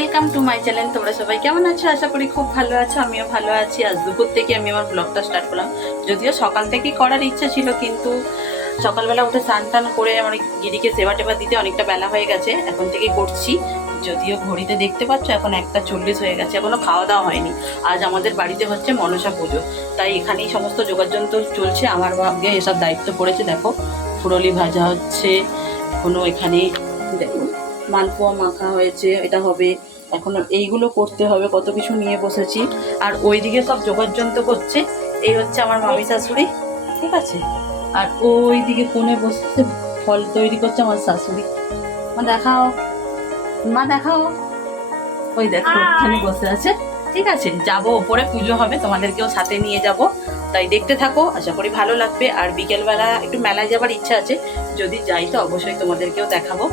Welcome to my channel তোমরা সবাই কেমন আছো? আশা করি খুব ভালো আছো, আমিও ভালো আছি। আজ দুপুর থেকে আমি আমার ব্লগটা স্টার্ট করলাম। যদিও সকাল থেকেই করার ইচ্ছা ছিল, কিন্তু সকালবেলা উঠে স্নান টান করে আমার গিরিকে সেবা টেবা দিতে অনেকটা বেলা হয়ে গেছে। এখন থেকেই করছি। যদিও ঘড়িতে দেখতে পাচ্ছ, এখন একটা চল্লিশ হয়ে গেছে এখনও খাওয়া দাওয়া হয়নি। আজ আমাদের বাড়িতে হচ্ছে মনসা পুজো। তাই এখানেই সমস্ত যোগাযোগ তো চলছে, আমার ভাগ্যে এসব দায়িত্ব পড়েছে। দেখো, ফুরলি ভাজা হচ্ছে এখনও এখানে দেখো, মালপোয়া মাখা হয়েছে, এটা হবে এখন এইগুলো করতে হবে কত কিছু নিয়ে বসেছি। আর ওইদিকে সব যোগাযন্ত্র করছে এই হচ্ছে আমার মামি শাশুড়ি ঠিক আছে? আর ওই দিকে কোণে বসে ফল তৈরি করছে আমার শাশুড়ি। মা দেখাও। মা দেখাও। ওই দেখো ওখানে বসে আছে। ঠিক আছে যাব ওপরে পুজো হবে তোমাদেরকেও সাথে নিয়ে যাব। তাই দেখতে থাকো আশা করি ভালো লাগবে। আর বিকেলবেলা একটু মেলায় যাবার ইচ্ছা আছে যদি যাই তো অবশ্যই তোমাদেরকেও দেখাবো।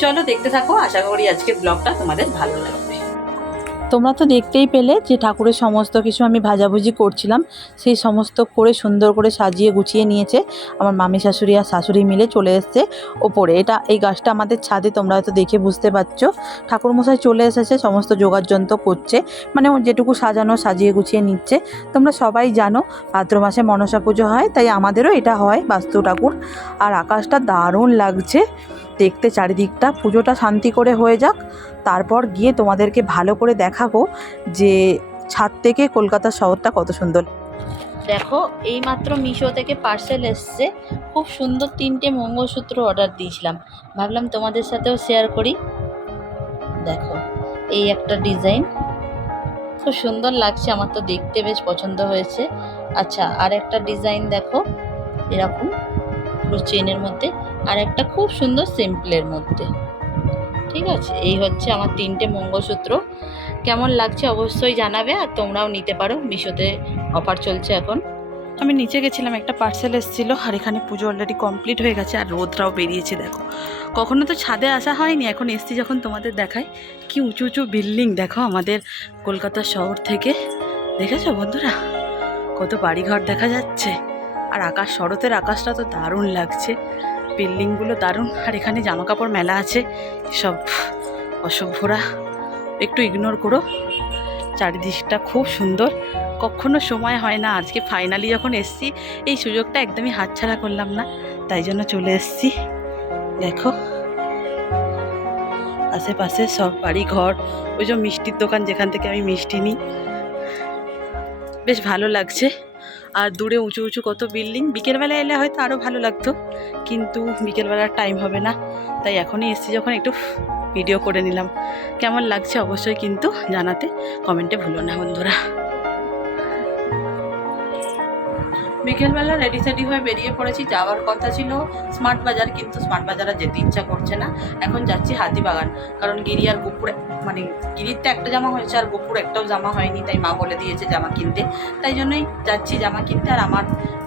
চলো দেখতে থাকো, আশা করি আজকের ব্লগটা তোমাদের ভালো লাগবে। তোমরা তো দেখতেই পেলে যে ঠাকুরের সমস্ত কিছু আমি ভাজাভুজি করছিলাম, সেই সমস্ত করে সুন্দর করে সাজিয়ে গুছিয়ে নিয়েছে। আমার মামি শাশুড়ি আর শাশুড়ি মিলে চলে এসছে ওপরে। এটা, এই গাছটা আমাদের ছাদে তোমরা হয়তো দেখে বুঝতে পারছ। ঠাকুরমশাই চলে এসেছে, সমস্ত যোগাযন্ত্র করছে। মানে যেটুকু সাজানো, সাজিয়ে গুছিয়ে নিচ্ছে। তোমরা সবাই জানো, ভাদ্র মাসে মনসা পুজো হয়, তাই আমাদেরও এটা হয় বাস্তু ঠাকুর। আর আকাশটা দারুণ লাগছে। দেখতে চারিদিকটা, পুজোটা শান্তি করে হয়ে যাক। তারপর গিয়ে তোমাদেরকে ভালো করে দেখাবো যে ছাদ থেকে কলকাতা শহরটা কত সুন্দর। দেখো, এইমাত্র মিশো থেকে পার্সেল এসছে। খুব সুন্দর তিনটে মঙ্গলসূত্র অর্ডার দিয়েছিলাম। ভাবলাম তোমাদের সাথেও শেয়ার করি। দেখো, এই একটা ডিজাইন। খুব সুন্দর লাগছে, আমার তো দেখতে বেশ পছন্দ হয়েছে। আচ্ছা আর একটা ডিজাইন দেখো, এরকম। পুরো চেনের মধ্যে আর একটা খুব সুন্দর সিম্পলের মধ্যে। ঠিক আছে? এই হচ্ছে আমার তিনটে মঙ্গলসূত্র। কেমন লাগছে অবশ্যই জানাবে আর তোমরাও নিতে পারো। মিশোতে অফার চলছে এখন। আমি নিচে গেছিলাম, একটা পার্সেল এসেছিল আর এখানে পুজো অলরেডি কমপ্লিট হয়ে গেছে আর রোদটাও বেরিয়েছে, দেখো। কখনো তো ছাদে আসা হয়নি, এখন এসছি যখন তোমাদের দেখাই। কি উঁচু উঁচু বিল্ডিং, দেখো আমাদের কলকাতা শহর থেকে। দেখেছ বন্ধুরা? কত বাড়িঘর দেখা যাচ্ছে। আর আকাশ, শরতের আকাশটা তো দারুণ লাগছে। বিল্ডিংগুলো দারুণ। আর এখানে জামা কাপড় মেলা আছে। সব অসভ্যরা, একটু ইগনোর করো। চারিদিকটা খুব সুন্দর। কখনো সময় হয় না। আজকে ফাইনালি যখন এসছি, এই সুযোগটা একদমই হাতছাড়া করলাম না। তাই জন্য চলে এসছি। দেখো। আশেপাশে সব বাড়ি ঘর ওই যে মিষ্টির দোকান যেখান থেকে আমি মিষ্টি নিই। বেশ ভালো লাগছে। আর দূরে উঁচু উঁচু কত বিল্ডিং বিকেলবেলা এলে হয়তো আরও ভালো লাগতো, কিন্তু বিকেলবেলার টাইম হবে না। তাই এখনই এসছি যখন একটু ভিডিও করে নিলাম। কেমন লাগছে অবশ্যই কিন্তু জানাতে কমেন্টে ভুলো না বন্ধুরা। বিকেলবেলা রেডি সেডি হয়ে বেরিয়ে পড়েছি, যাওয়ার কথা ছিল স্মার্ট বাজার, কিন্তু স্মার্ট বাজার যেতে ইচ্ছা করছে না। এখন যাচ্ছি হাতিবাগান, কারণ গিরি আর গোপুর মানে গিরির তো একটা জামা হয়েছে আর গোপুর একটাও জামা হয়নি, তাই মা বলে দিয়েছে জামা কিনতে। তাই জন্যই যাচ্ছি জামা কিনতে, আর আমার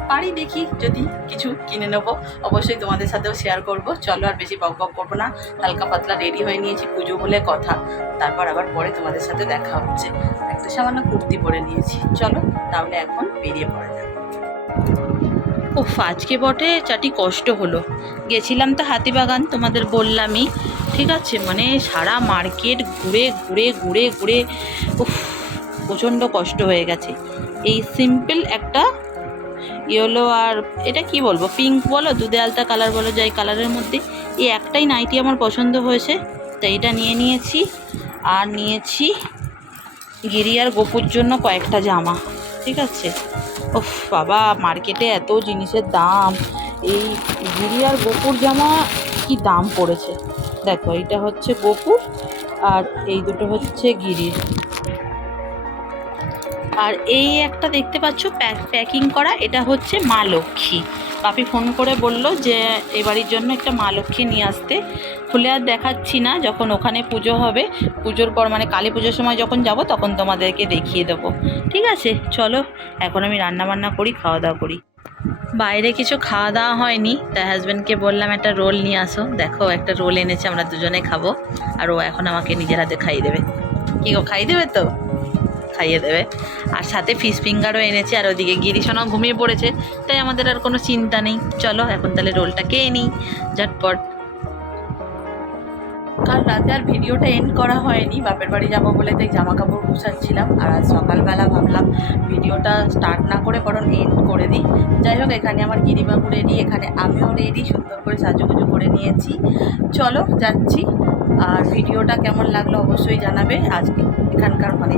পারি দেখি যদি কিছু কিনে নেব, অবশ্যই তোমাদের সাথেও শেয়ার করব। চলো আর বেশি বক বক করব না, হালকা পাতলা রেডি হয়ে নিয়েছি পুজো বলে কথা। তারপর আবার পরে তোমাদের সাথে দেখা হচ্ছে। একটা সামান্য কুর্তি পরে নিয়েছি। চলো তাহলে এখন বেরিয়ে পড়া উফ, আজকে বটে, চাটি কষ্ট হলো। গেছিলাম তো হাতিবাগান, তোমাদের বললামই। ঠিক আছে মানে সারা মার্কেট ঘুরে ঘুরে ঘুরে ঘুরে, উফ, প্রচণ্ড কষ্ট হয়ে গেছে। এই সিম্পল একটা ইয়েলো আর এটা কি বলব পিঙ্ক বলো, দুধে আলতা কালার বলো, যাই কালারের মধ্যে, এই একটাই নাইটি আমার পছন্দ হয়েছে। তাই এটা নিয়ে নিয়েছি, আর নিয়েছি গিরি আর গোপুর জন্য কয়েকটা জামা। ঠিক আছে? ও বাবা, মার্কেটে এত জিনিসের দাম। এই আর গোপুর জামা কি দাম পড়েছে? দেখো, এইটা হচ্ছে গোপুর আর এই দুটো হচ্ছে গিরির। আর এই একটা দেখতে পাচ্ছ প্যাকিং করা, এটা হচ্ছে মা লক্ষ্মী। পাপি ফোন করে বলল যে, এ বাড়ির জন্য একটা মা লক্ষ্মী নিয়ে আসতে। খুলে আর দেখাচ্ছি না, যখন ওখানে পুজো হবে, পুজোর পর মানে কালী পুজোর সময় যখন যাব, তখন তোমাদেরকে দেখিয়ে দেবো। ঠিক আছে, চলো, এখন আমি রান্না বান্না করি খাওয়া দাওয়া করি। বাইরে কিছু খাওয়া দাওয়া হয়নি, তাই হাজব্যান্ডকে বললাম, একটা রোল নিয়ে আসো। দেখো, একটা রোল এনেছে, আমরা দুজনে খাব। আর ও এখন আমাকে নিজের হাতে খাইয়ে দেবে। কি গো, খাইয়ে দেবে তো? খাইয়ে দেবে। আর সাথে ফিশ ফিঙ্গারও এনেছে, আর ওদিকে গিরিশনাও ঘুমিয়ে পড়েছে। তাই আমাদের আর কোনো চিন্তা নেই। চলো, এখন তাহলে রোলটা খেয়ে নিই। ঝটপট। কাল রাতে আর ভিডিওটা এন্ড করা হয়নি। বাপের বাড়ি যাব বলে তাই জামা কাপড় গুছাচ্ছিলাম। আর আজ সকালবেলা ভাবলাম ভিডিওটা স্টার্ট না করে বরং এন্ড করে দিই। যাই হোক, এখানে আমার গিরিবাবু রেডি এখানে আমিও রেডি সুন্দর করে সাজুগুজু করে নিয়েছি। চলো, যাচ্ছি। আর ভিডিওটা কেমন লাগল অবশ্যই জানাবে আজকে এখানকার মানে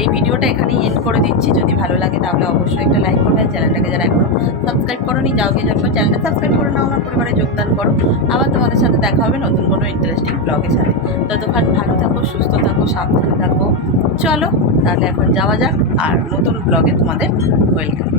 এই ভিডিওটা এখানেই এন্ড করে দিচ্ছি। যদি ভালো লাগে তাহলে অবশ্যই একটা লাইক করবে আর চ্যানেলটাকে যারা এখনও সাবস্ক্রাইব করো নি যাও গিয়ে যাব চ্যানেলটা সাবস্ক্রাইব করে নাও, আমার পরিবারে যোগদান করো। আবার তোমাদের সাথে দেখা হবে নতুন কোনো ইন্টারেস্টিং ব্লগের সাথে। ততক্ষণ ভালো থাকো, সুস্থ থাকো, সাবধানে থাকো। চলো, তাহলে এখন যাওয়া যাক আর নতুন ব্লগে তোমাদের ওয়েলকাম